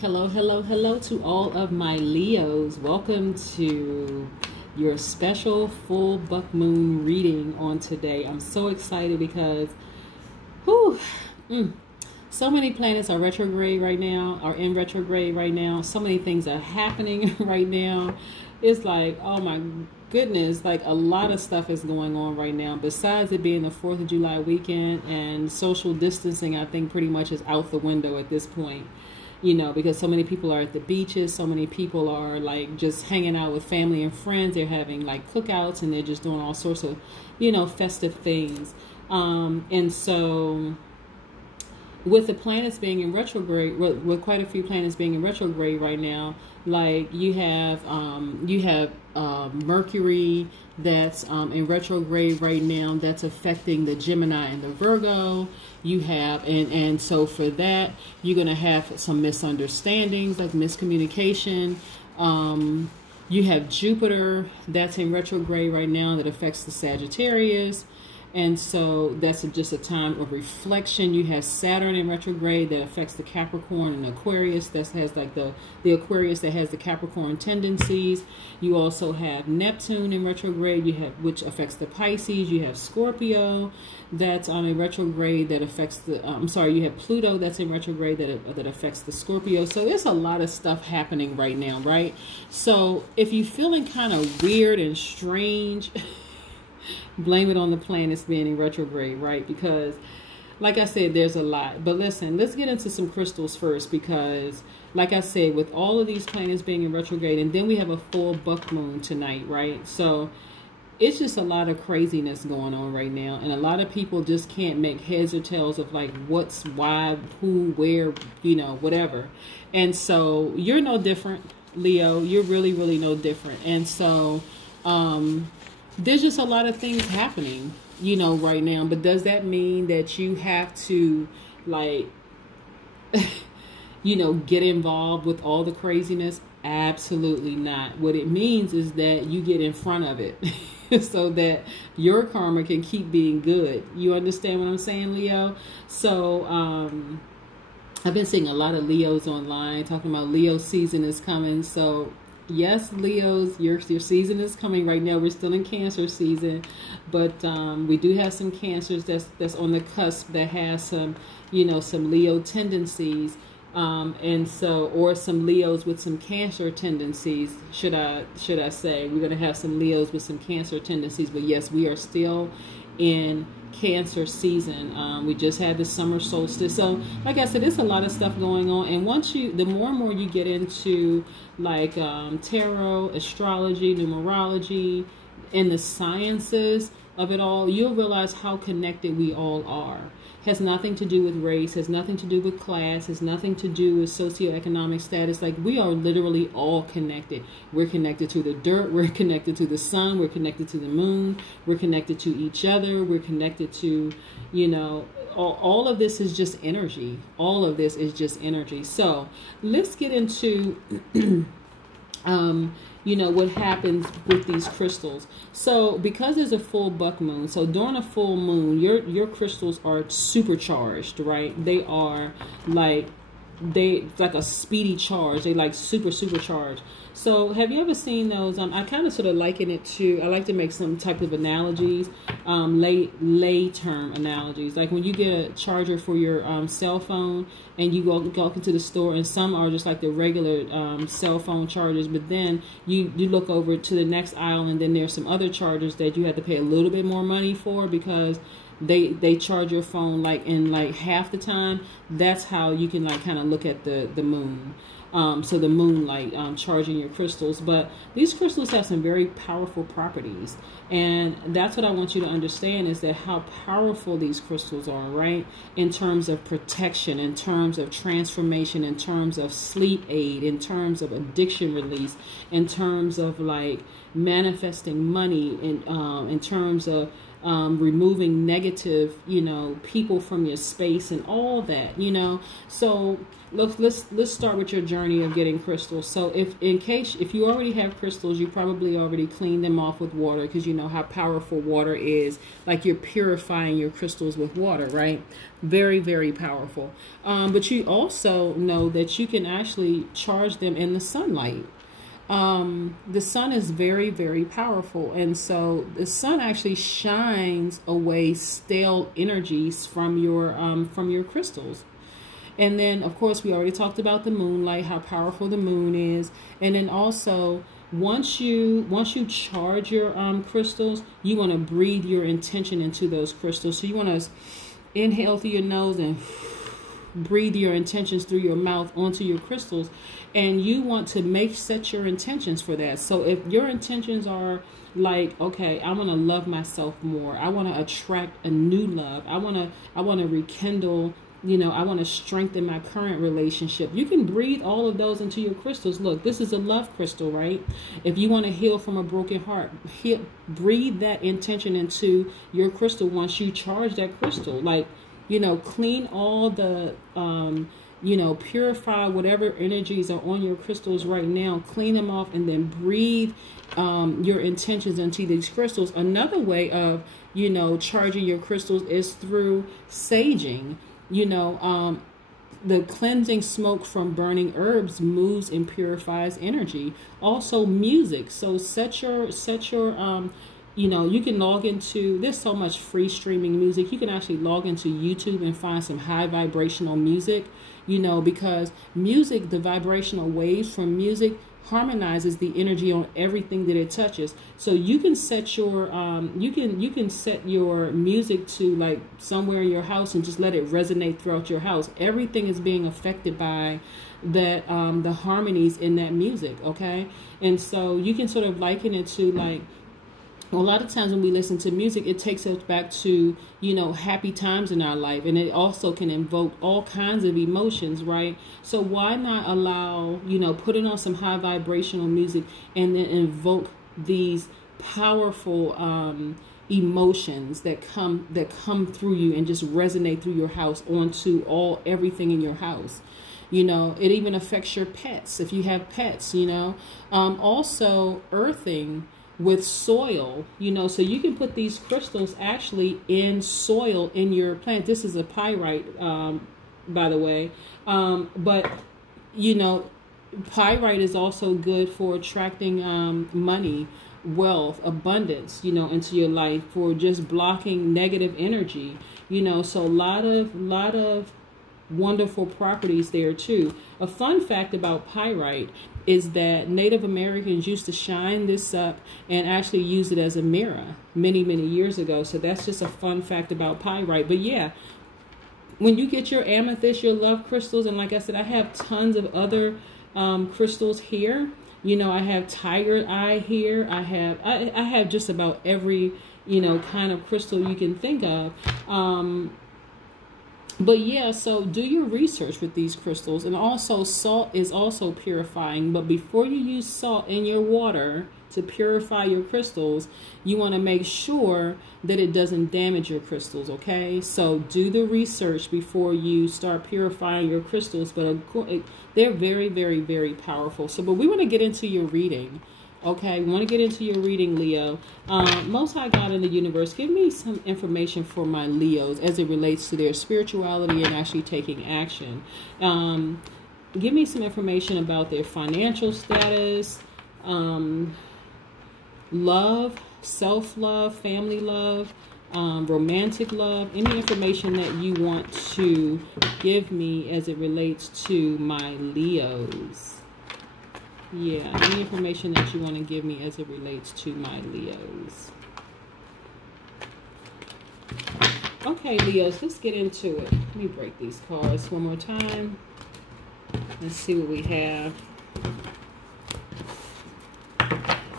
Hello, hello, hello to all of my Leos. Welcome to your special full buck moon reading on today. I'm so excited because so many planets are retrograde right now, are in retrograde right now. So many things are happening right now. It's like, oh my goodness, like a lot of stuff is going on right now. Besides it being the 4th of July weekend, and social distancing, I think pretty much is out the window at this point. You know, because so many people are at the beaches, so many people are like just hanging out with family and friends. They're having like cookouts and they're just doing all sorts of, festive things. And so with the planets being in retrograde, with quite a few planets being in retrograde right now, like you have Mercury that's in retrograde right now, that's affecting the Gemini and the Virgo. You have, and so for that, you're going to have some misunderstandings, like miscommunication. You have Jupiter that's in retrograde right now that affects the Sagittarius. And so that's just a time of reflection. You have Saturn in retrograde that affects the Capricorn and Aquarius. That has like the Aquarius that has the Capricorn tendencies. You also have Neptune in retrograde, which affects the Pisces. You have Scorpio that's in retrograde that affects the, you have Pluto that's in retrograde that affects the Scorpio. So there's a lot of stuff happening right now, right? So if you're feeling kind of weird and strange, blame it on the planets being in retrograde, right? Because, like I said, there's a lot. But listen, let's get into some crystals first because, like I said, with all of these planets being in retrograde, and then we have a full buck moon tonight, right? So it's just a lot of craziness going on right now. And a lot of people just can't make heads or tails of like what's, why, who, where, whatever. And so you're no different, Leo. You're really, really no different. And so there's just a lot of things happening, right now. But does that mean that you have to, like, get involved with all the craziness? Absolutely not. What it means is that you get in front of it so that your karma can keep being good. You understand what I'm saying, Leo? So, I've been seeing a lot of Leos online talking about Leo season is coming. So, yes, Leos, your season is coming right now. We're still in Cancer season, but we do have some Cancers that's on the cusp that has some, some Leo tendencies, and so, or some Leos with some Cancer tendencies. Should I say we're going to have some Leos with some Cancer tendencies? But yes, we are still in Cancer season. We just had the summer solstice. So like I said, there's a lot of stuff going on. And the more and more you get into like tarot, astrology, numerology, and the sciences of it all, you'll realize how connected we all are. Has nothing to do with race, has nothing to do with class, has nothing to do with socioeconomic status. Like, we are literally all connected. We're connected to the dirt, we're connected to the sun, we're connected to the moon, we're connected to each other, we're connected to, all of this is just energy. All of this is just energy. So let's get into what happens with these crystals. So because there's a full buck moon, so during a full moon, your crystals are supercharged, right? They are like a speedy charge. They like supercharged. So have you ever seen those? I kind of sort of liken it to, I like to make some type of analogies, lay term analogies. Like when you get a charger for your cell phone and you go into the store, and some are just like the regular cell phone chargers, but then you look over to the next aisle and then there's some other chargers that you have to pay a little bit more money for because they charge your phone like in like half the time. That's how you can like kind of look at the moon. So the moonlight charging your crystals. But these crystals have some very powerful properties, and that's what I want you to understand, is that how powerful these crystals are, right? In terms of protection, in terms of transformation, in terms of sleep aid, in terms of addiction release, in terms of like manifesting money, in terms of removing negative, people from your space and all that, So let's start with your journey of getting crystals. So if you already have crystals, you probably already cleaned them off with water, because you know how powerful water is. Like, you're purifying your crystals with water, right? Very, very powerful. But you also know that you can actually charge them in the sunlight. The sun is very, very powerful, and so the sun actually shines away stale energies from your crystals. And then, of course, we already talked about the moonlight, how powerful the moon is. And then also, once you charge your crystals, you want to breathe your intention into those crystals. So you want to inhale through your nose and breathe your intentions through your mouth onto your crystals. And you want to set your intentions for that. So if your intentions are like, okay, I want to love myself more, I want to attract a new love, I want to rekindle, I want to strengthen my current relationship, you can breathe all of those into your crystals. Look, this is a love crystal, right? If you want to heal from a broken heart, breathe that intention into your crystal once you charge that crystal. Like, clean all the, purify whatever energies are on your crystals right now, clean them off, and then breathe your intentions into these crystals. Another way of, charging your crystals is through saging. The cleansing smoke from burning herbs moves and purifies energy. Also, music. So set your you can log into, there's so much free streaming music. You can actually log into YouTube and find some high vibrational music, because music, the vibrational waves from music harmonizes the energy on everything that it touches. So you can set your you can set your music to like somewhere in your house and just let it resonate throughout your house. Everything is being affected by that, the harmonies in that music. Okay. And so you can sort of liken it to like, a lot of times when we listen to music, it takes us back to, happy times in our life. And it also can invoke all kinds of emotions, right? So why not allow, put it on some high vibrational music and then invoke these powerful emotions that come through you and just resonate through your house onto everything in your house. It even affects your pets if you have pets, also earthing with soil, so you can put these crystals actually in soil in your plant. This is a pyrite, by the way. But, pyrite is also good for attracting money, wealth, abundance, into your life, for just blocking negative energy, so a lot of wonderful properties there too. A fun fact about pyrite is that Native Americans used to shine this up and actually use it as a mirror many, many years ago. So that's just a fun fact about pyrite. But yeah, when you get your amethyst, your love crystals, and like I said, I have tons of other crystals here. I have tiger eye here. I have just about every, kind of crystal you can think of. But yeah, so do your research with these crystals. And also, salt is also purifying. But before you use salt in your water to purify your crystals, you want to make sure that it doesn't damage your crystals, okay? So do the research before you start purifying your crystals. But of course, they're very, very, very powerful. So, but we want to get into your reading. Okay, we want to get into your reading, Leo. Most High God in the universe, give me some information for my Leos as it relates to their spirituality and actually taking action. Give me some information about their financial status, love, self-love, family love, romantic love, any information that you want to give me as it relates to my Leos. Yeah, any information that you want to give me as it relates to my Leos. Okay, Leos, let's get into it. Let me break these cards one more time. Let's see what we have.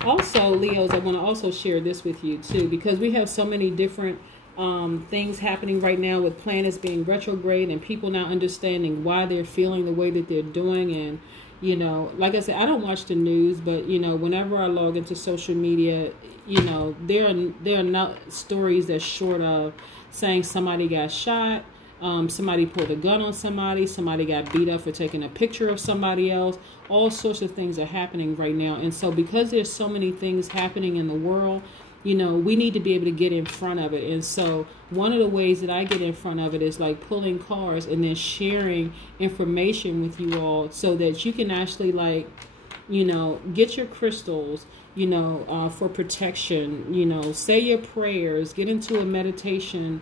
Also, Leos, I want to also share this with you too, because we have so many different things happening right now with planets being retrograde and people not understanding why they're feeling the way that they're doing. And You know, like I said, I don't watch the news, but, you know, whenever I log into social media, you know, there are not stories that's short of saying somebody got shot, somebody pulled a gun on somebody got beat up for taking a picture of somebody else. All sorts of things are happening right now. And so because there's so many things happening in the world, you know, we need to be able to get in front of it. And so one of the ways that I get in front of it is like pulling cards and then sharing information with you all so that you can actually, like, you know, get your crystals, you know, for protection, you know, say your prayers, get into meditation,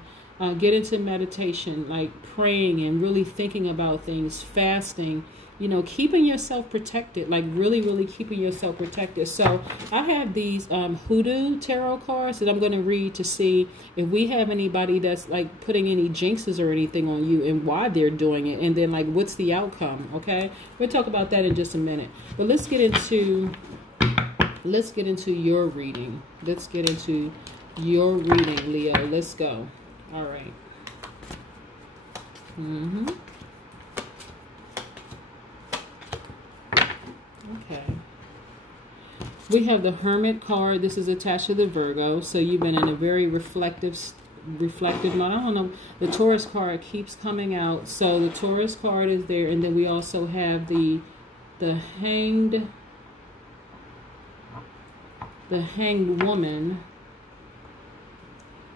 like praying and really thinking about things, fasting, you know, keeping yourself protected, like really, really keeping yourself protected. So I have these hoodoo tarot cards that I'm going to read to see if we have anybody that's like putting any jinxes or anything on you and why they're doing it. And then like, what's the outcome? Okay. We'll talk about that in just a minute, but let's get into your reading. Let's get into your reading, Leo. Let's go. All right. Okay. We have the Hermit card. This is attached to the Virgo. So you've been in a very reflective mode. I don't know. The Taurus card keeps coming out. So the Taurus card is there. And then we also have the hanged woman,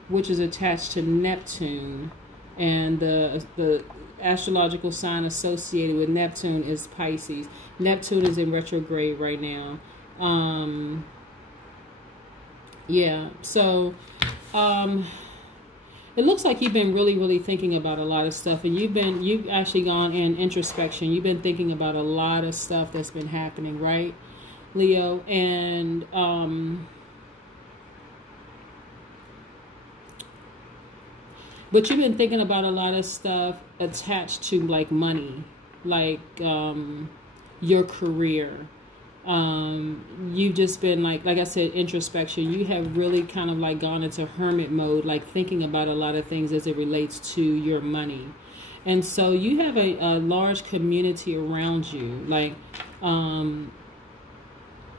which is attached to Neptune. And the astrological sign associated with Neptune is Pisces. Neptune is in retrograde right now. Yeah, so it looks like you've been really, really thinking about a lot of stuff, and you've actually gone in introspection. You've been thinking about a lot of stuff that's been happening, right, Leo? And but you've been thinking about a lot of stuff attached to like money, like your career. You've just been like I said, introspection. You have really kind of like gone into hermit mode, like thinking about a lot of things as it relates to your money. And so you have a large community around you, like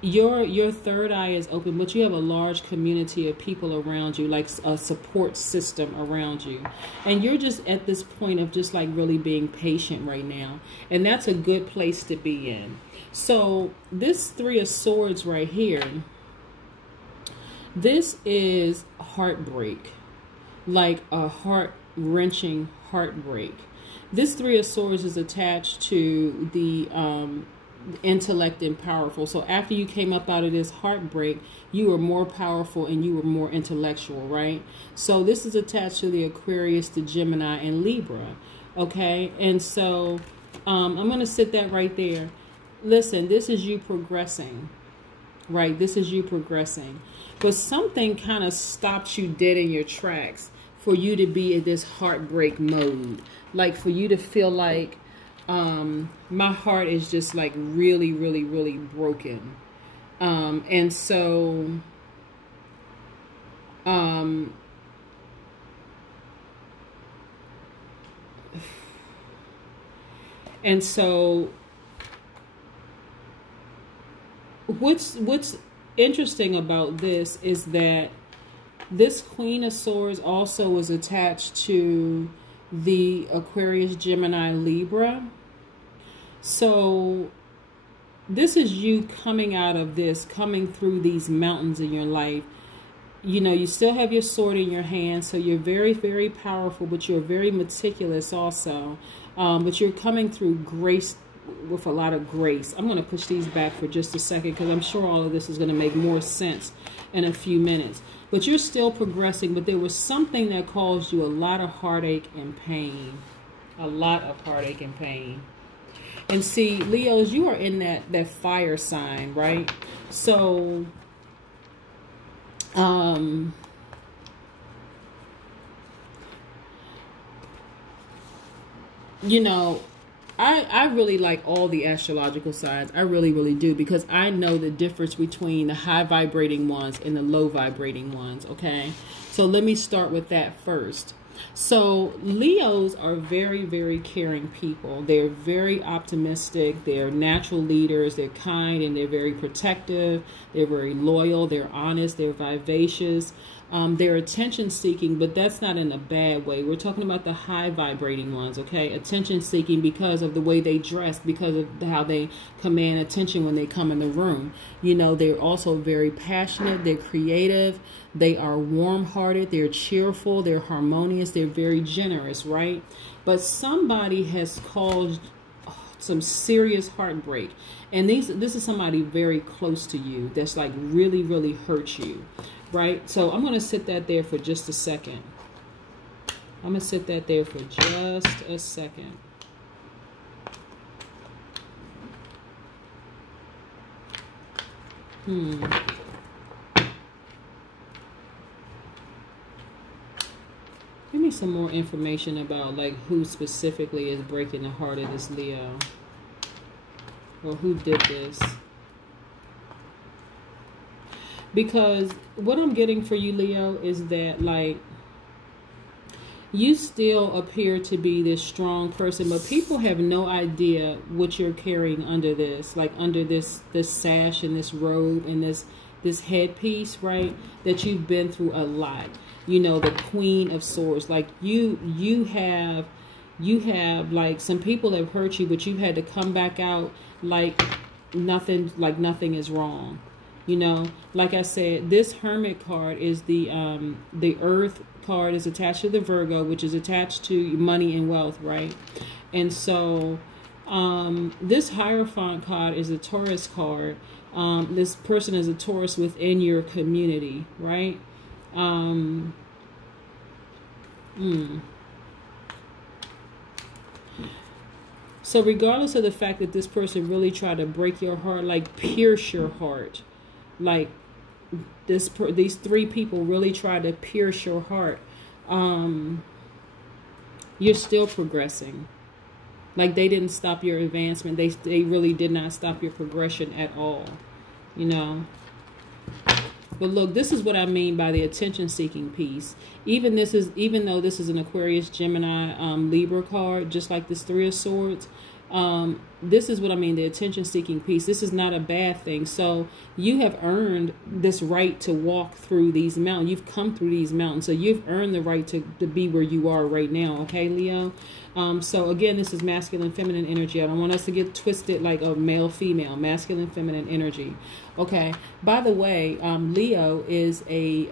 your third eye is open, but you have a large community of people around you, like a support system around you. And you're just at this point of just like really being patient right now. And that's a good place to be in. So this Three of Swords right here, this is heartbreak, like a heart-wrenching heartbreak. This Three of Swords is attached to the intellect and powerful. So after you came up out of this heartbreak, you were more powerful and you were more intellectual, right? So this is attached to the Aquarius, the Gemini, and Libra. Okay, and so I'm going to sit that right there. Listen, this is you progressing, right? This is you progressing. But something kind of stopped you dead in your tracks for you to be in this heartbreak mode. Like for you to feel like, my heart is just like really, really, really broken. And so, what's interesting about this is that this Queen of Swords also was attached to the Aquarius, Gemini, Libra. So this is you coming out of this, coming through these mountains in your life. You know, you still have your sword in your hand, so you're very, very powerful, but you're very meticulous also. But you're coming through grace, with a lot of grace. I'm going to push these back for just a second because I'm sure all of this is going to make more sense in a few minutes. But you're still progressing, but there was something that caused you a lot of heartache and pain. A lot of heartache and pain. And see, Leos, you are in that fire sign, right? So, you know, I really like all the astrological signs. I really, really do, because I know the difference between the high vibrating ones and the low vibrating ones, okay? So let me start with that first. So Leos are very, very caring people. They're very optimistic. They're natural leaders. They're kind and they're very protective. They're very loyal. They're honest. They're vivacious. They're attention seeking, but that's not in a bad way. We're talking about the high vibrating ones, okay? Attention seeking because of the way they dress, because of how they command attention when they come in the room. You know, they're also very passionate. They're creative. They are warm-hearted. They're cheerful. They're harmonious. They're very generous, right? But somebody has caused some serious heartbreak. And this is somebody very close to you that's like really, really hurt you. Right? So I'm going to sit that there for just a second. I'm going to sit that there for just a second. Give me some more information about like who specifically is breaking the heart of this Leo. Or who did this. Because what I'm getting for you, Leo, is that, like, you still appear to be this strong person, but people have no idea what you're carrying under this, like under this sash and this robe and this headpiece, right? That you've been through a lot. You know, the Queen of Swords. Like, you have, like, some people have hurt you, but you had to come back out like nothing is wrong. You know, like I said, this Hermit card is the Earth card is attached to the Virgo, which is attached to money and wealth, right? And so this Hierophant card is a Taurus card. This person is a Taurus within your community, right? So regardless of the fact that this person really tried to break your heart, like pierce your heart, like these three people really tried to pierce your heart, you're still progressing. Like, they didn't stop your advancement. They really did not stop your progression at all, you know. But look, this is what I mean by the attention-seeking piece. Even though this is an Aquarius, Gemini, Libra card, just like this Three of Swords, this is what I mean, the attention-seeking piece. This is not a bad thing. So you have earned this right to walk through these mountains. You've come through these mountains. So you've earned the right to be where you are right now. Okay, Leo? So again, this is masculine, feminine energy. I don't want us to get twisted like a male, female, masculine, feminine energy. Okay. By the way, Leo is a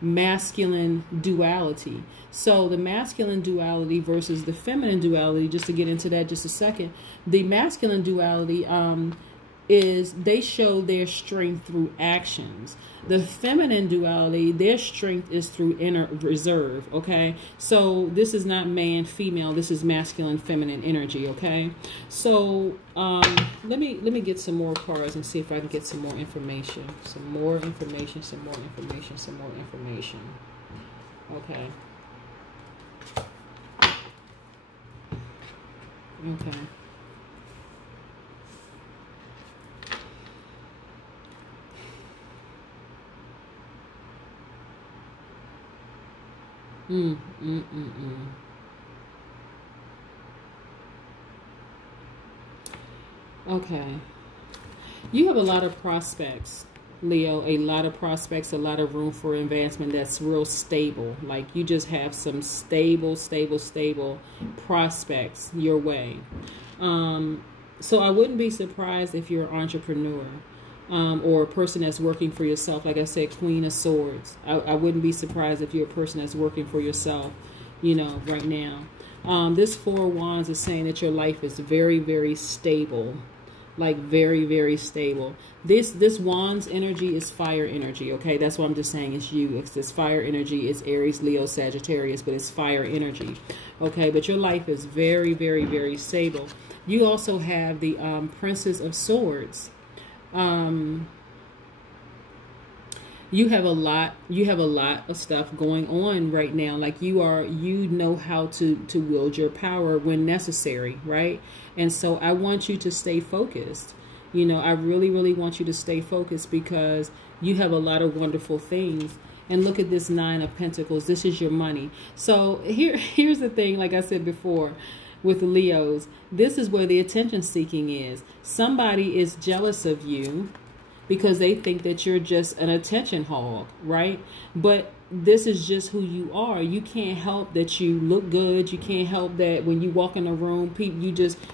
masculine duality. So the masculine duality versus the feminine duality, just to get into that just a second, the masculine duality is they show their strength through actions. The feminine duality, their strength is through inner reserve, okay? So this is not man, female, this is masculine, feminine energy, okay? So let me get some more cards and see if I can get some more information. Some more information. Okay. Okay. Okay. You have a lot of prospects, Leo, a lot of prospects, a lot of room for advancement that's real stable. Like, you just have some stable prospects your way. So I wouldn't be surprised if you're an entrepreneur. Or a person that's working for yourself. Like I said, Queen of Swords. I wouldn't be surprised if you're a person that's working for yourself, you know, right now. This Four of Wands is saying that your life is very, very stable. Like, very, very stable. This Wands energy is fire energy, okay? That's what I'm just saying. It's you. It's this fire energy. It's Aries, Leo, Sagittarius, but it's fire energy, okay? But your life is very, very, very stable. You also have the Princess of Swords. You have a lot of stuff going on right now. Like, you know how to wield your power when necessary, right? And so I want you to stay focused. You know, I really, really want you to stay focused because you have a lot of wonderful things. And look at this 9 of Pentacles. This is your money. So here's the thing, like I said before, with the Leos, this is where the attention seeking is. Somebody is jealous of you because they think that you're just an attention hog, right? But this is just who you are. You can't help that you look good. You can't help that when you walk in a room,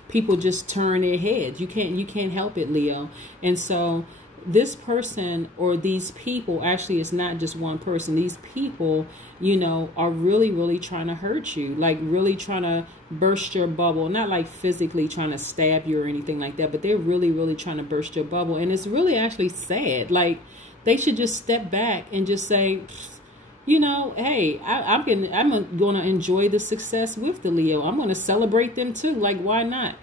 people just turn their heads. You can't help it, Leo. And so this person, or these people, actually it's not just one person. These people, you know, are really, really trying to hurt you, like really trying to burst your bubble. Not like physically trying to stab you or anything like that, but they're really, really trying to burst your bubble. And it's really actually sad. Like, they should just step back and just say, you know, hey, I'm going to enjoy the success with the Leo. I'm going to celebrate them too. Like, why not?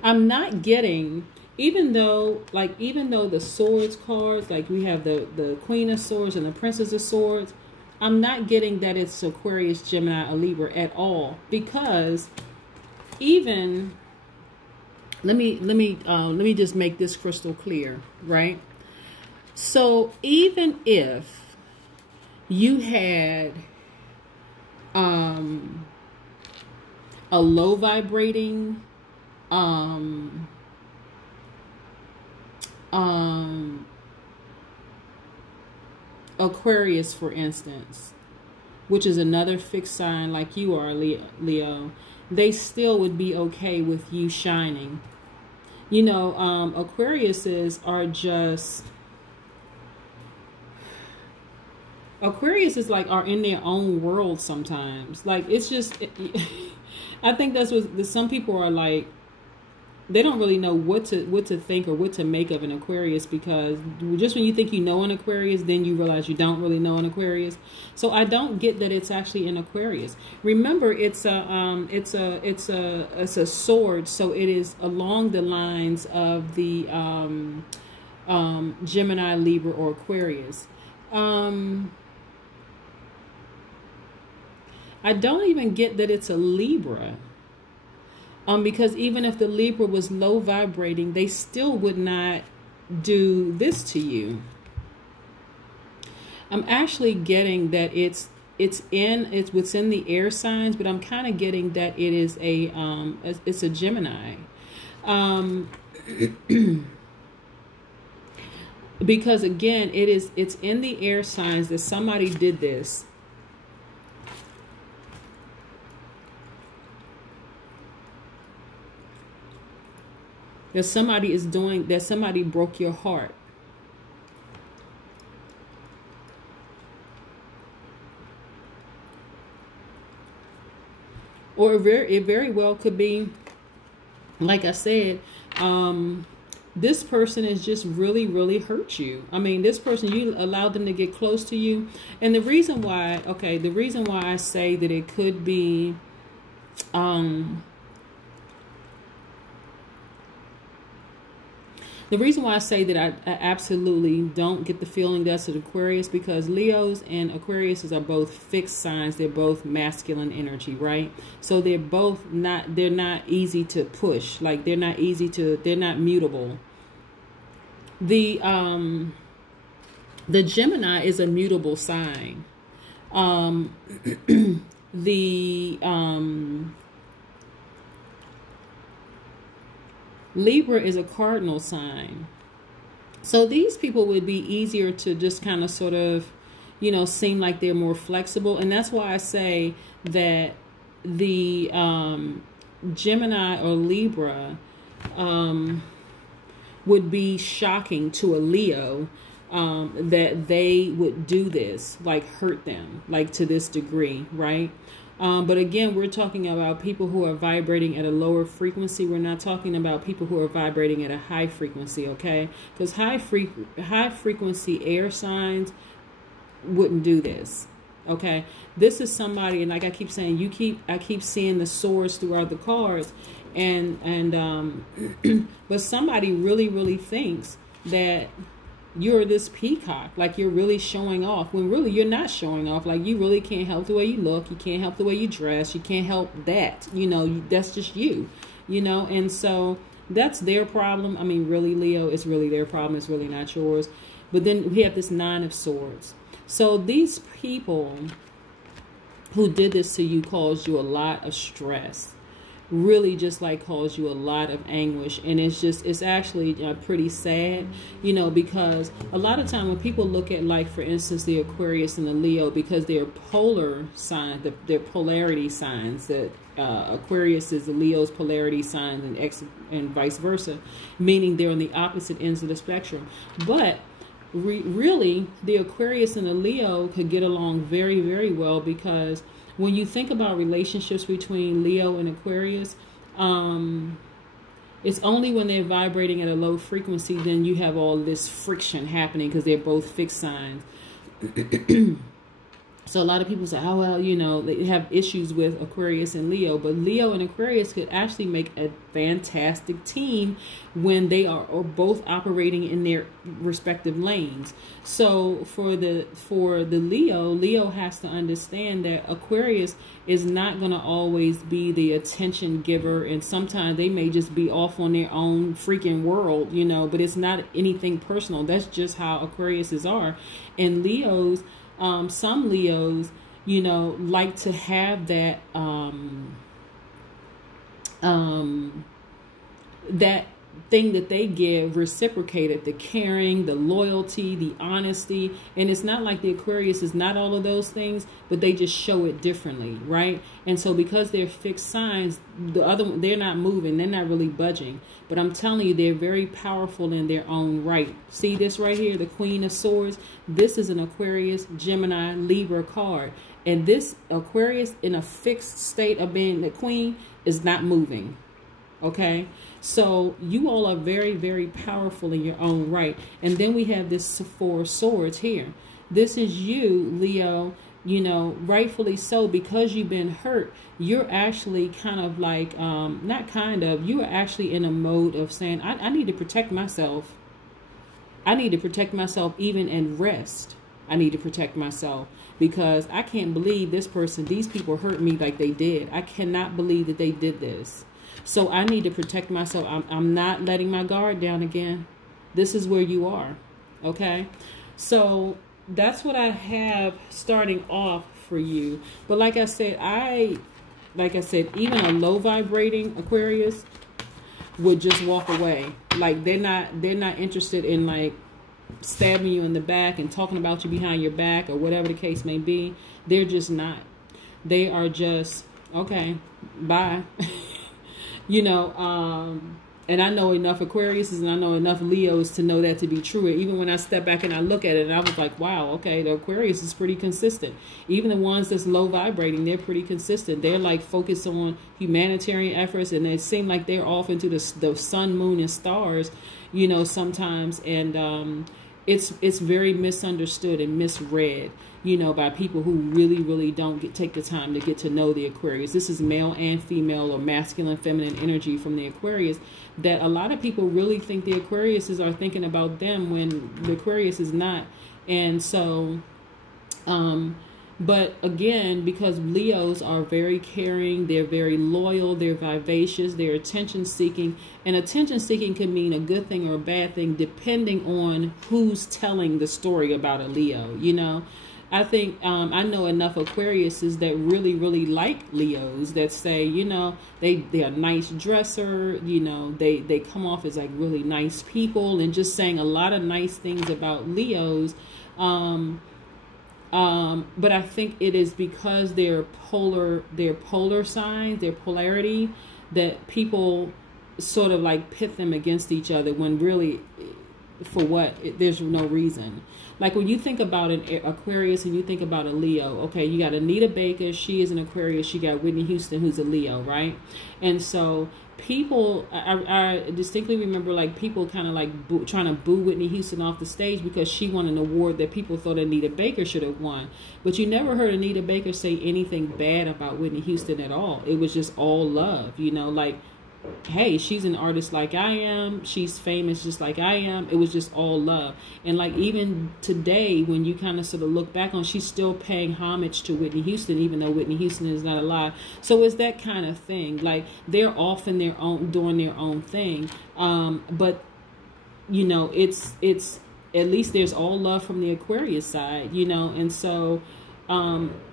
I'm not getting, even though the Swords cards, like we have the Queen of Swords and the Princess of Swords, I'm not getting that it's Aquarius, Gemini, or Libra at all. Because even, let me just make this crystal clear, right? So even if you had a low vibrating Aquarius, for instance, which is another fixed sign like you are, Leo, they still would be okay with you shining. You know, Aquariuses are just, Aquariuses like are in their own world sometimes. Like, it's just, I think that's what some people are like. They don't really know what to think or what to make of an Aquarius, because just when you think you know an Aquarius, then you realize you don't really know an Aquarius. So I don't get that it's actually an Aquarius. Remember, it's a sword, so it is along the lines of the Gemini, Libra, or Aquarius. I don't even get that it's a Libra. Because even if the Libra was low vibrating, they still would not do this to you. I'm actually getting that it's within the air signs, but I'm kind of getting that it is it's a Gemini. Because again, it's in the air signs that somebody did this. That somebody is doing, that somebody broke your heart. Or it very well could be, like I said, this person is just really, really hurt you. I mean, this person, you allowed them to get close to you. And the reason why, okay, the reason why I say that it could be, the reason why I say that I absolutely don't get the feeling that's an Aquarius, because Leos and Aquariuses are both fixed signs. They're both masculine energy, right? So they're both not, they're not easy to push. Like, they're not easy to, they're not mutable. The Gemini is a mutable sign. Libra is a cardinal sign. So these people would be easier to just kind of sort of, you know, seem like they're more flexible. And that's why I say that the Gemini or Libra would be shocking to a Leo, that they would do this, like hurt them, like to this degree, right? But again, we're talking about people who are vibrating at a lower frequency. We're not talking about people who are vibrating at a high frequency, okay? Because high frequency air signs wouldn't do this, okay? This is somebody, and like I keep saying, I keep seeing the swords throughout the cards, and but somebody really, really thinks that you're this peacock, like you're really showing off, when really you're not showing off. Like, you really can't help the way you look, you can't help the way you dress, you can't help that, you know, that's just you, you know. And so that's their problem. I mean, really, Leo, it's really their problem. It's really not yours. But then we have this Nine of Swords. So these people who did this to you caused you a lot of stress. Really just like caused you a lot of anguish. And it's actually pretty sad, you know, because a lot of time when people look at, like, for instance, the Aquarius and the Leo, because they're polar signs, they're polarity signs, that Aquarius is the Leo's polarity signs and vice versa, meaning they're on the opposite ends of the spectrum. But really, the Aquarius and the Leo could get along very, very well, because when you think about relationships between Leo and Aquarius, it's only when they're vibrating at a low frequency then you have all this friction happening, because they're both fixed signs. So a lot of people say, oh, well, you know, they have issues with Aquarius and Leo. But Leo and Aquarius could actually make a fantastic team when they are both operating in their respective lanes. So for the Leo has to understand that Aquarius is not going to always be the attention giver. And sometimes they may just be off on their own freaking world, you know, but it's not anything personal. That's just how Aquariuses are. And Leos, some Leos, you know, like to have that, that thing that they give reciprocated, the caring, the loyalty, the honesty. And it's not like the Aquarius is not all of those things, but they just show it differently, right? And so because they're fixed signs, the other one, they're not moving, they're not really budging. But I'm telling you, they're very powerful in their own right. See this right here, the Queen of Swords? This is an Aquarius, Gemini, Libra card. And this Aquarius in a fixed state of being the queen is not moving. Okay, so you all are very, very powerful in your own right. And then we have this Four of Swords here. This is you, Leo, you know, rightfully so, because you've been hurt. You're actually kind of like, you are actually in a mode of saying, I need to protect myself. I need to protect myself even in rest. I need to protect myself because I can't believe these people hurt me like they did. I cannot believe that they did this. So I need to protect myself. I'm not letting my guard down again. This is where you are. Okay. So that's what I have starting off for you. But like I said, even a low vibrating Aquarius would just walk away. Like they're not interested in like stabbing you in the back and talking about you behind your back or whatever the case may be. They're just not. They are just, okay, bye. You know, and I know enough Aquariuses and I know enough Leos to know that to be true. Even when I step back and I look at it, and I was like, wow, okay, the Aquarius is pretty consistent. Even the ones that's low vibrating, they're pretty consistent. They're like focused on humanitarian efforts, and they seem like they're off into the sun, moon, and stars, you know, sometimes. And it's very misunderstood and misread, you know, by people who really, really don't take the time to get to know the Aquarius. This is male and female or masculine, feminine energy from the Aquarius, that a lot of people really think the Aquariuses are thinking about them when the Aquarius is not. And so, but again, because Leos are very caring, they're very loyal, they're vivacious, they're attention seeking, and attention seeking can mean a good thing or a bad thing depending on who's telling the story about a Leo, you know. I think I know enough Aquariuses that really, really like Leos that say, you know, they're a nice dresser, you know, they come off as like really nice people, and just saying a lot of nice things about Leos. But I think it is because they're polar signs, their polarity, that people sort of like pit them against each other when really, for what? There's no reason. Like when you think about an Aquarius and you think about a Leo, okay, you got Anita Baker, she is an Aquarius, she got Whitney Houston, who's a Leo, right? And so people, I distinctly remember like people kind of like trying to boo Whitney Houston off the stage because she won an award that people thought Anita Baker should have won. But you never heard Anita Baker say anything bad about Whitney Houston at all. It was just all love, you know, like hey, she's an artist like I am. She's famous just like I am. It was just all love. And like even today, when you kind of sort of look back on, she's still paying homage to Whitney Houston, even though Whitney Houston is not alive. So it's that kind of thing. Like they're off in their own, doing their own thing. But you know, it's at least there's all love from the Aquarius side, you know, and so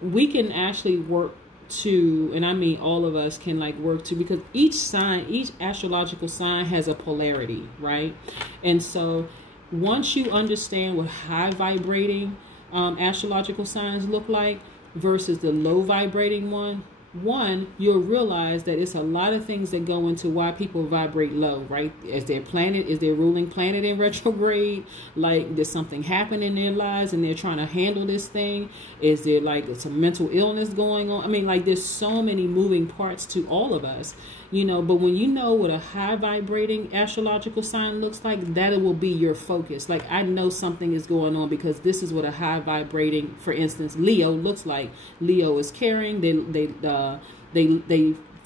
we can actually work to, and I mean all of us can like work to, because each sign, each astrological sign has a polarity, right? And so once you understand what high vibrating astrological signs look like versus the low vibrating one, you'll realize that it's a lot of things that go into why people vibrate low, right? Is their ruling planet in retrograde? Like, did something happen in their lives and they're trying to handle this thing? Is there like some mental illness going on? I mean, like there's so many moving parts to all of us, you know, but when you know what a high vibrating astrological sign looks like, that will be your focus. Like, I know something is going on because this is what a high vibrating, for instance, Leo looks like. Leo is caring. They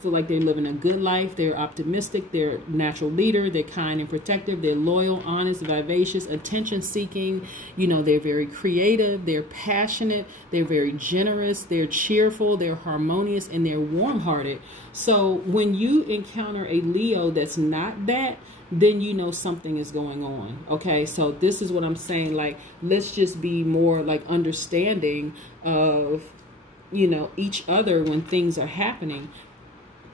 feel like they're living a good life. They're optimistic. They're a natural leader. They're kind and protective. They're loyal, honest, vivacious, attention seeking. You know, they're very creative. They're passionate. They're very generous. They're cheerful. They're harmonious, and they're warm-hearted. So when you encounter a Leo that's not that, then you know something is going on. Okay, so this is what I'm saying. Like, let's just be more like understanding of, you know, each other when things are happening.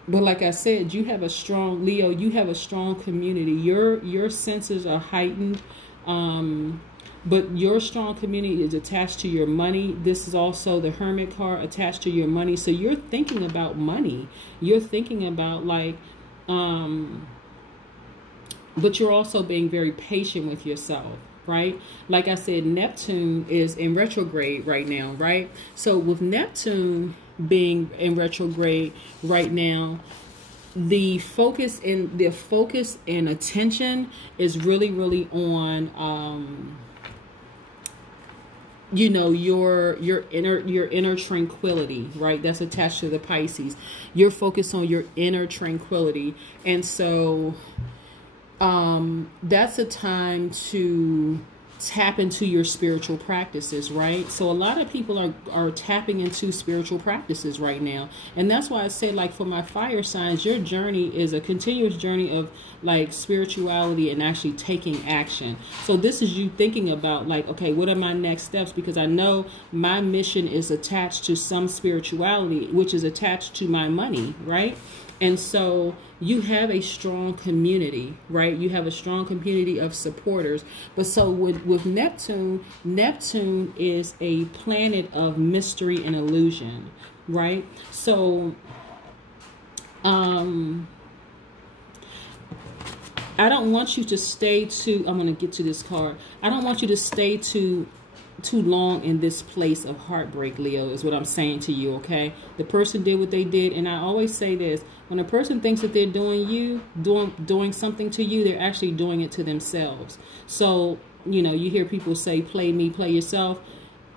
But like I said, you have a strong, Leo, you have a strong community. Your senses are heightened, but your strong community is attached to your money. This is also the Hermit card, attached to your money. So you're thinking about money. You're thinking about like, but you're also being very patient with yourself, right? Like I said, Neptune is in retrograde right now, right? So with Neptune being in retrograde right now, the focus and attention is really on you know, your inner tranquility, right? That's attached to the Pisces. You're focused on your inner tranquility, and so that's a time to tap into your spiritual practices, right? So a lot of people are tapping into spiritual practices right now. And that's why I say, like, for my fire signs, your journey is a continuous journey of like spirituality and actually taking action. So this is you thinking about like, okay, what are my next steps? Because I know my mission is attached to some spirituality, which is attached to my money, right? And so you have a strong community, right? You have a strong community of supporters. But so with Neptune, Neptune is a planet of mystery and illusion, right? So I don't want you to stay too, I'm going to get to this card. I don't want you to stay too long in this place of heartbreak, Leo, is what I'm saying to you, okay? The person did what they did, and I always say this: when a person thinks that they're doing something to you, they're actually doing it to themselves. So, you know, you hear people say, play me, play yourself.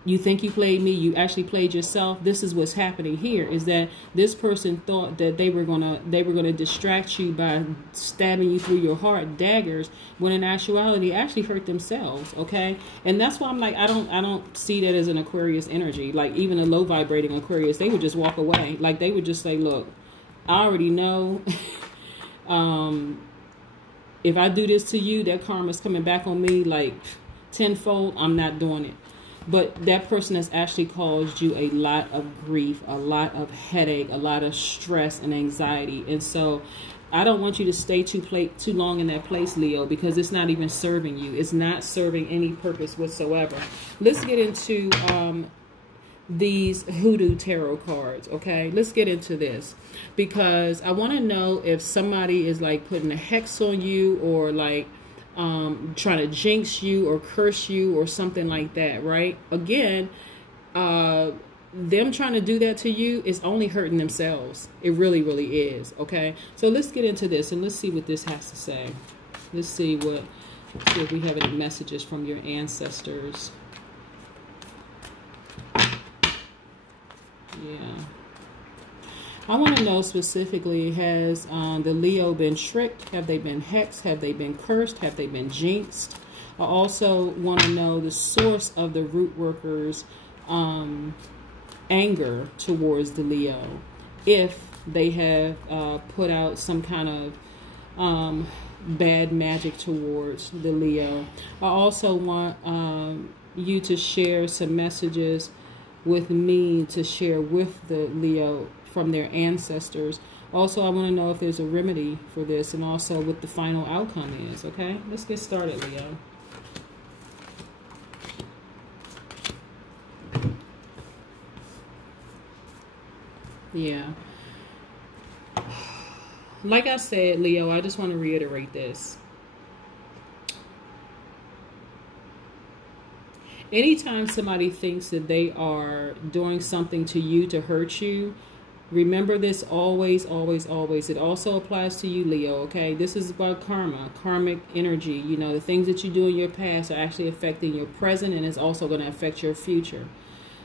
You think you played me, you actually played yourself. This is what's happening here, is that this person thought that they were gonna distract you by stabbing you through your heart, daggers, when in actuality actually hurt themselves, okay? And that's why I'm like, I don't see that as an Aquarius energy. Like, even a low vibrating Aquarius, they would just walk away. Like, they would just say, look, I already know if I do this to you, that karma's coming back on me like tenfold. I'm not doing it. But that person has actually caused you a lot of grief, a lot of headache, a lot of stress and anxiety. And so I don't want you to stay too long in that place, Leo, because it's not even serving you. It's not serving any purpose whatsoever. Let's get into these hoodoo tarot cards, okay? Let's get into this, because I want to know if somebody is like putting a hex on you, or like trying to jinx you or curse you or something like that, right? Again, them trying to do that to you is only hurting themselves. It really is, okay? So let's get into this and let's see what this has to say. Let's see if we have any messages from your ancestors. Yeah. I want to know specifically, has the Leo been tricked? Have they been hexed? Have they been cursed? Have they been jinxed? I also want to know the source of the root workers' anger towards the Leo. If they have put out some kind of bad magic towards the Leo. I also want you to share some messages with me to share with the Leo from their ancestors. Also, I want to know if there's a remedy for this and also what the final outcome is. Okay, let's get started, Leo. Yeah. Like I said, Leo, I just want to reiterate this. Anytime somebody thinks that they are doing something to you to hurt you, remember this always, always, always. It also applies to you, Leo, okay? This is about karma, karmic energy. You know, the things that you do in your past are actually affecting your present, and it's also going to affect your future.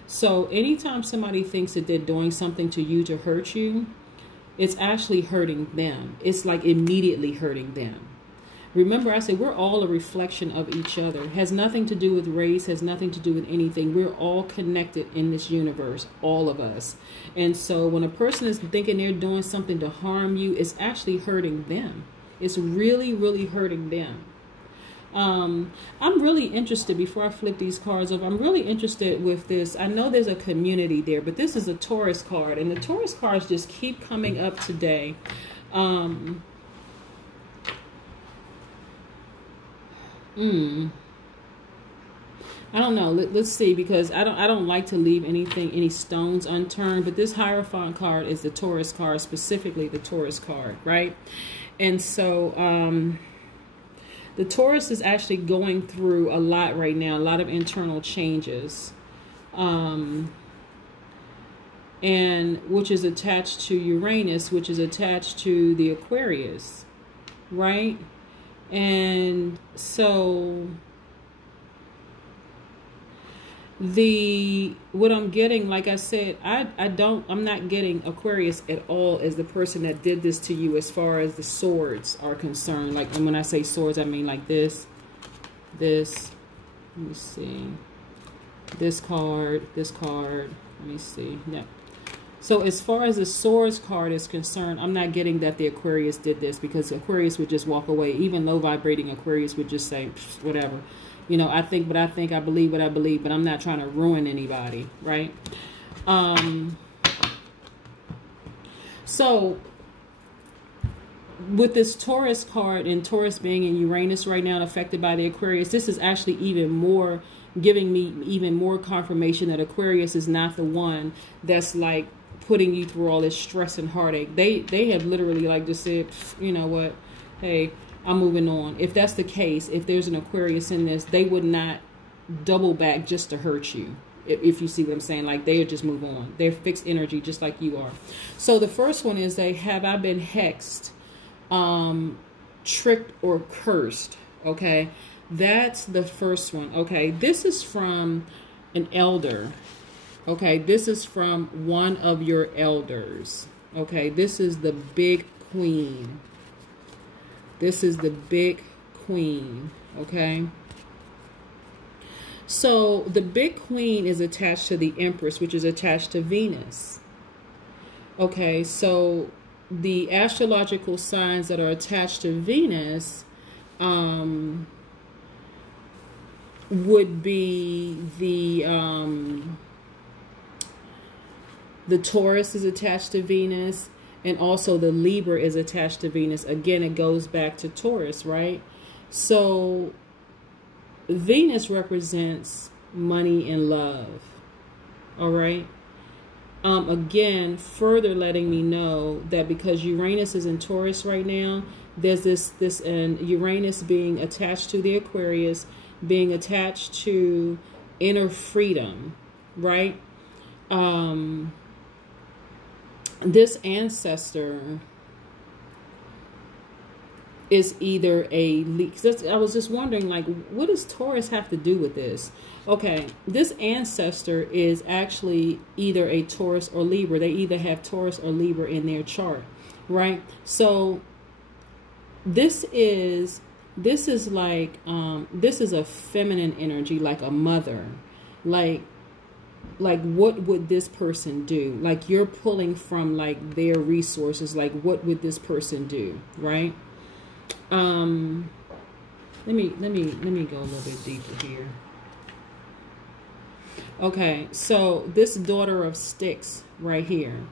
So anytime somebody thinks that they're doing something to you to hurt you, it's actually hurting them. It's like immediately hurting them. Remember, I said we're all a reflection of each other. It has nothing to do with race, has nothing to do with anything. We're all connected in this universe, all of us. And so when a person is thinking they're doing something to harm you, it's actually hurting them. It's really, really hurting them. I'm really interested, before I flip these cards over, I'm really interested with this. I know there's a community there, but this is a Taurus card, and the Taurus cards just keep coming up today. I don't know. Let's see, because I don't like to leave any stones unturned, but this Hierophant card is the Taurus card, specifically the Taurus card, right? And so the Taurus is actually going through a lot right now, a lot of internal changes, and which is attached to Uranus, which is attached to the Aquarius, right? And so what I'm getting, like I said, I'm not getting Aquarius at all as the person that did this to you as far as the swords are concerned. Like, and when I say swords, I mean like this, let me see, this card, let me see. Yeah. So as far as the swords card is concerned, I'm not getting that the Aquarius did this, because Aquarius would just walk away. Even low vibrating Aquarius would just say, whatever. You know, I think what I think, I believe what I believe, but I'm not trying to ruin anybody, right? So with this Taurus card, and Taurus being in Uranus right now and affected by the Aquarius, this is actually even more giving me even more confirmation that Aquarius is not the one that's like putting you through all this stress and heartache. They have literally like just said, you know what, hey, I'm moving on. If that's the case, if there's an Aquarius in this, they would not double back just to hurt you. If you see what I'm saying, like they would just move on. They're fixed energy just like you are. So the first one is, have I been hexed, tricked, or cursed? Okay, that's the first one. Okay, this is from an elder. Okay, this is from one of your elders. Okay, this is the big queen. This is the big queen. Okay. So the big queen is attached to the Empress, which is attached to Venus. Okay, so the astrological signs that are attached to Venus would be the Taurus is attached to Venus, and also the Libra is attached to Venus. Again, it goes back to Taurus, right? So Venus represents money and love. All right. Again, further letting me know that because Uranus is in Taurus right now, there's this and Uranus being attached to the Aquarius, being attached to inner freedom, right? This ancestor is either a leak. I was just wondering, like, what does Taurus have to do with this? Okay, this ancestor is actually either a Taurus or Libra. They either have Taurus or Libra in their chart, right? So this is like this is a feminine energy, like a mother, like what would this person do? Like, you're pulling from like their resources, like what would this person do, right? Let me go a little bit deeper here. Okay, so this Daughter of Sticks right here.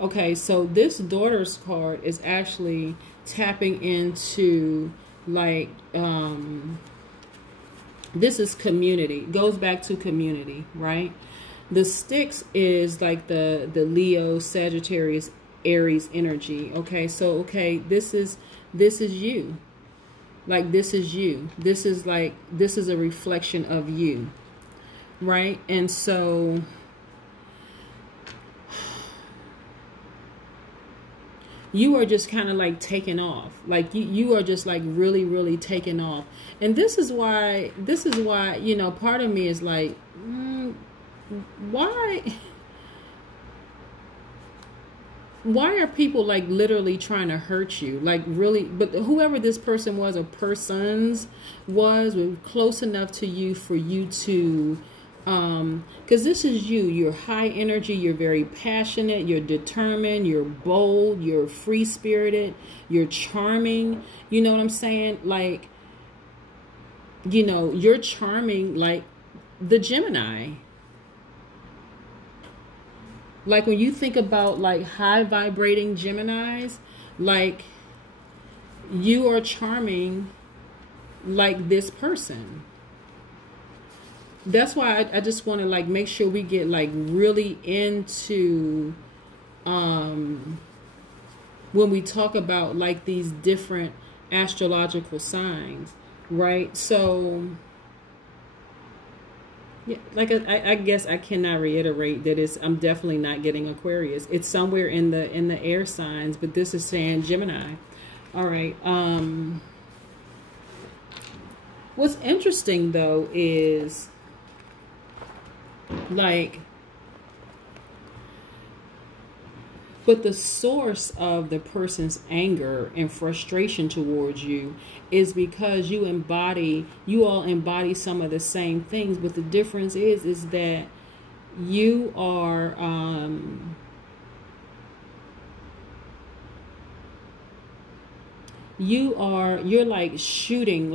Okay, so this Daughter's card is actually tapping into like this is community. Goes back to community, right? The Sticks is like the Leo, Sagittarius, Aries energy. Okay, so okay, this is you. Like, this is you. This is like, this is a reflection of you, right? And so you are just kind of like taking off. Like you are just like really taking off. And this is why, you know, part of me is like, why are people like literally trying to hurt you? Like, really? But whoever this person was, or persons was close enough to you for you to, because this is you. You're high energy. You're very passionate. You're determined. You're bold. You're free spirited. You're charming. You know what I'm saying? Like, you know, you're charming like the Gemini. Like, when you think about like high vibrating Geminis, like, you are charming like this person. That's why I just want to like make sure we get like really into when we talk about like these different astrological signs, right? So yeah, like I guess I cannot reiterate that I'm definitely not getting Aquarius. It's somewhere in the air signs, but this is saying Gemini. All right. What's interesting though is like, but the source of the person's anger and frustration towards you is because you all embody some of the same things. But the difference is that you are, you're like shooting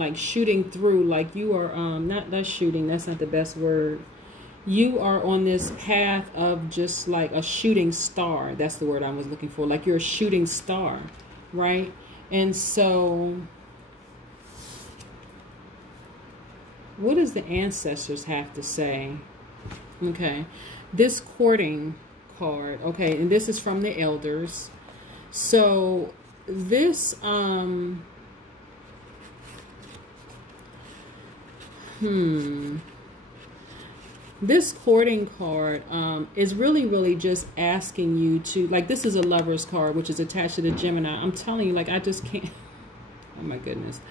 through, like you are, not shooting, that's not the best word. You are on this path of just like a shooting star. That's the word I was looking for. Like, you're a shooting star, right? And so what does the ancestors have to say? Okay, this courting card, okay, and this is from the elders. So this this courting card is really just asking you to, like, this is a Lover's card, which is attached to the Gemini. I'm telling you, like, I just can't. Oh my goodness.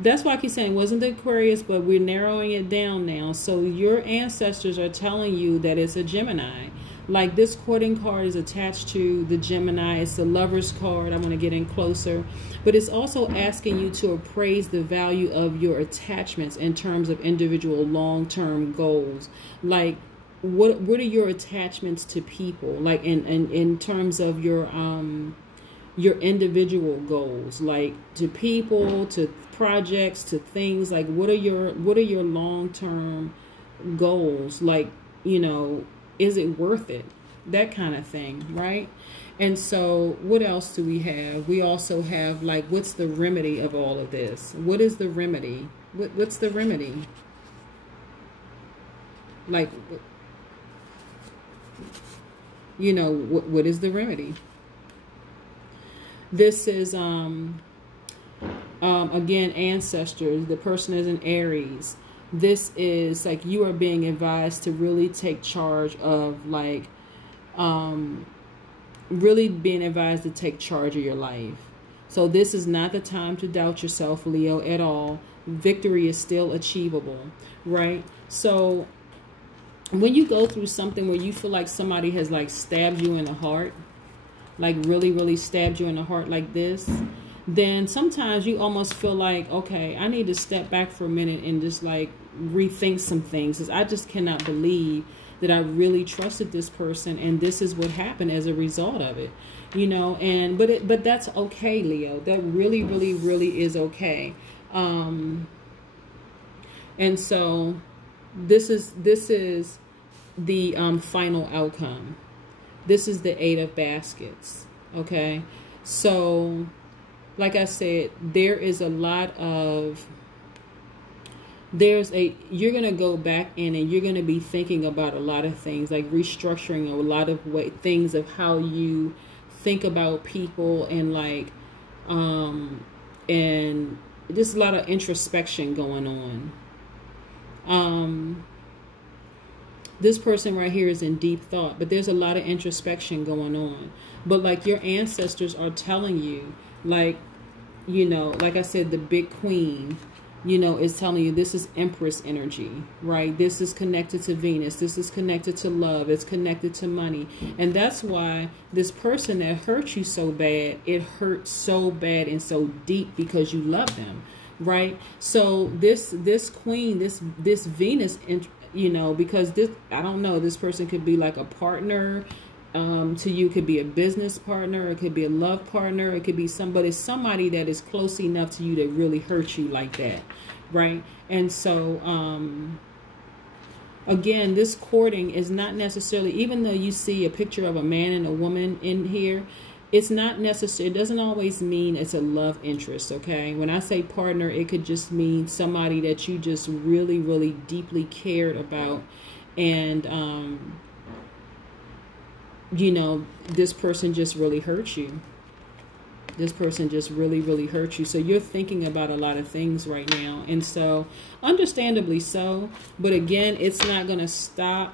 That's why I keep saying it wasn't the Aquarius, but we're narrowing it down now. So your ancestors are telling you that it's a Gemini. Like, this courting card is attached to the Gemini. It's the Lover's card. I'm going to get in closer. But it's also asking you to appraise the value of your attachments in terms of individual long-term goals. Like, what are your attachments to people? Like, in terms of your individual goals, like to people, to projects, to things. Like, what are your long-term goals? Like, you know, is it worth it? That kind of thing, right? And so what else do we have? We also have, like, what's the remedy of all of this? What is the remedy? What's the remedy? Like, you know, what is the remedy? This is, again, ancestors. The person is an Aries. This is like, you are being advised to really take charge of, like, really being advised to take charge of your life. So this is not the time to doubt yourself, Leo, at all. Victory is still achievable, right? So when you go through something where you feel like somebody has like stabbed you in the heart, like really, really stabbed you in the heart like this, then sometimes you almost feel like, okay, I need to step back for a minute and just like rethink some things. Because I just cannot believe that I really trusted this person and this is what happened as a result of it, you know. And but that's okay, Leo. That really, really, really is okay. And so this is the final outcome. This is the 8 of baskets. Okay, so like I said, there is a lot of, you're going to go back in and you're going to be thinking about a lot of things, like restructuring a lot of things of how you think about people, and like, and just a lot of introspection going on. This person right here is in deep thought, but there's a lot of introspection going on. But like your ancestors are telling you, like, you know, like I said, the big queen, you know, is telling you this is Empress energy, right? This is connected to Venus. This is connected to love. It's connected to money. And that's why this person that hurt you so bad, it hurt so bad and so deep because you love them, right? So this queen, this Venus, you know, because this, I don't know, this person could be like a partner to you, could be a business partner, it could be a love partner, it could be somebody that is close enough to you that really hurt you like that, right? And so again, this courting is not necessarily, even though you see a picture of a man and a woman in here, it's not necessary. It doesn't always mean it's a love interest, okay? When I say partner, it could just mean somebody that you just really, really deeply cared about. And, you know, this person just really hurt you. This person just really, really hurt you. So you're thinking about a lot of things right now. And so, understandably so. But again, it's not going to stop.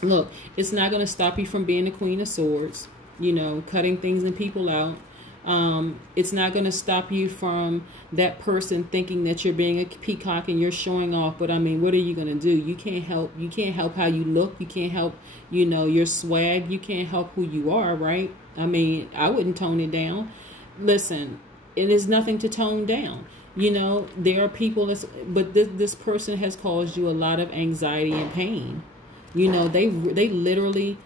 Look, it's not going to stop you from being the Queen of Swords. You know, cutting things and people out. It's not going to stop you from that person thinking that you're being a peacock and you're showing off. But I mean, what are you going to do? You can't help how you look. You can't help, you know, your swag. You can't help who you are, right? I mean, I wouldn't tone it down. Listen, it is nothing to tone down. You know, there are people but this person has caused you a lot of anxiety and pain. You know, they literally,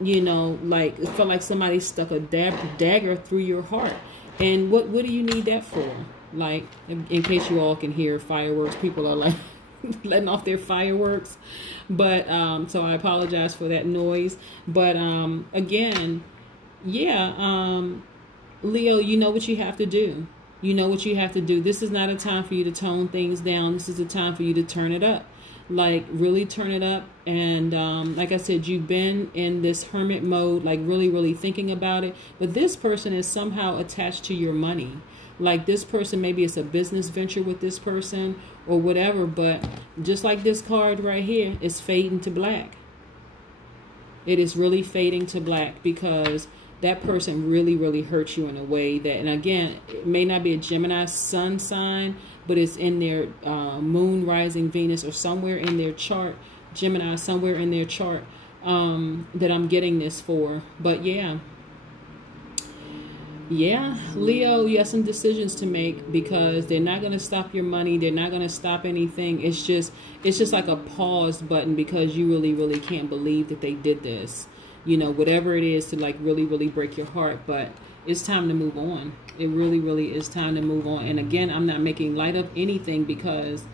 you know, like, it felt like somebody stuck a dagger through your heart. And what do you need that for? Like, in case you all can hear fireworks, people are like letting off their fireworks. But, so I apologize for that noise. But, again, yeah, Leo, you know what you have to do. You know what you have to do. This is not a time for you to tone things down. This is a time for you to turn it up. Like, really turn it up. And like I said, you've been in this hermit mode, like really, really thinking about it. But this person is somehow attached to your money. Like, this person, maybe it's a business venture with this person or whatever. But just like this card right here, it's fading to black. It is really fading to black because that person really, really hurt you in a way that, and again, it may not be a Gemini sun sign, but it's in their moon, rising, Venus, or somewhere in their chart, Gemini, somewhere in their chart, that I'm getting this for. But yeah, Leo, you have some decisions to make because they're not going to stop your money. They're not going to stop anything. It's just like a pause button because you really, really can't believe that they did this. You know, whatever it is to like really, really break your heart. But it's time to move on. It really, really is time to move on. And again, I'm not making light of anything because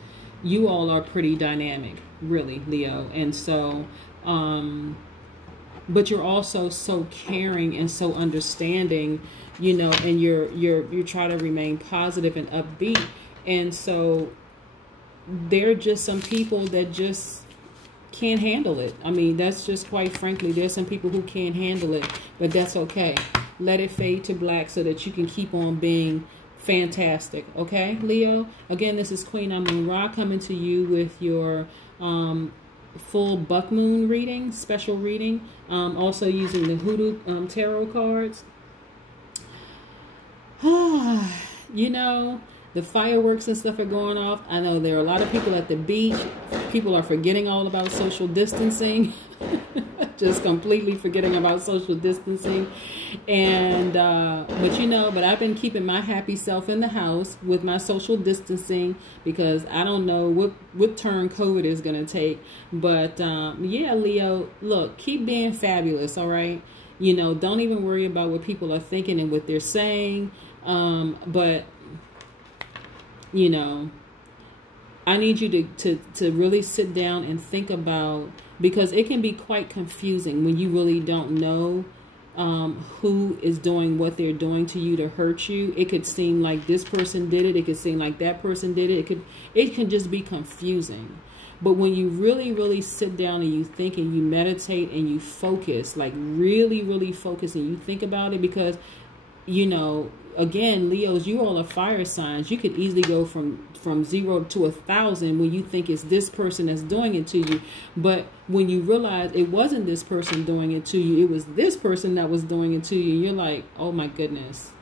you all are pretty dynamic, really, Leo. And so, but you're also so caring and so understanding, you know, and you're trying to remain positive and upbeat. And so there are just some people that just can't handle it. I mean, that's just, quite frankly, there's some people who can't handle it, but that's okay. Let it fade to black so that you can keep on being fantastic. Okay, Leo? Again, this is Queen Amun Ra coming to you with your full buck moon reading, special reading, also using the Hoodoo tarot cards. You know, the fireworks and stuff are going off. I know there are a lot of people at the beach. People are forgetting all about social distancing. Just completely forgetting about social distancing. And, but I've been keeping my happy self in the house with my social distancing because I don't know what turn COVID is going to take. But, yeah, Leo, look, keep being fabulous, all right? You know, don't even worry about what people are thinking and what they're saying. But, you know, I need you to really sit down and think about, because it can be quite confusing when you really don't know who is doing what they're doing to you to hurt you. It could seem like this person did it. It could seem like that person did it. It can just be confusing. But when you really, really sit down and you think and you meditate and you focus, like really, really focus and you think about it, because, you know, again, Leos, you all are fire signs. You could easily go from 0 to 1,000 when you think it's this person that's doing it to you. But when you realize it wasn't this person doing it to you, it was this person that was doing it to you, you're like, oh my goodness.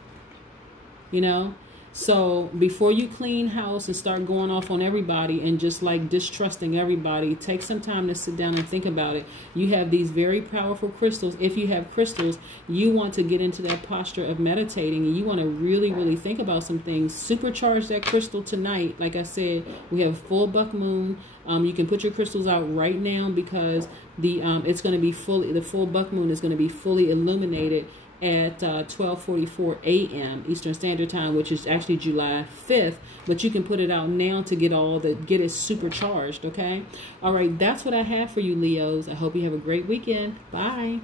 You know? So before you clean house and start going off on everybody and just like distrusting everybody, take some time to sit down and think about it. You have these very powerful crystals. If you have crystals, you want to get into that posture of meditating and you want to really, really think about some things. Supercharge that crystal tonight. Like I said, we have full buck moon. You can put your crystals out right now because the full buck moon is going to be fully illuminated at 12:44 a.m. Eastern Standard Time, which is actually July 5th, but you can put it out now to get it supercharged, okay? All right, that's what I have for you, Leos. I hope you have a great weekend. Bye.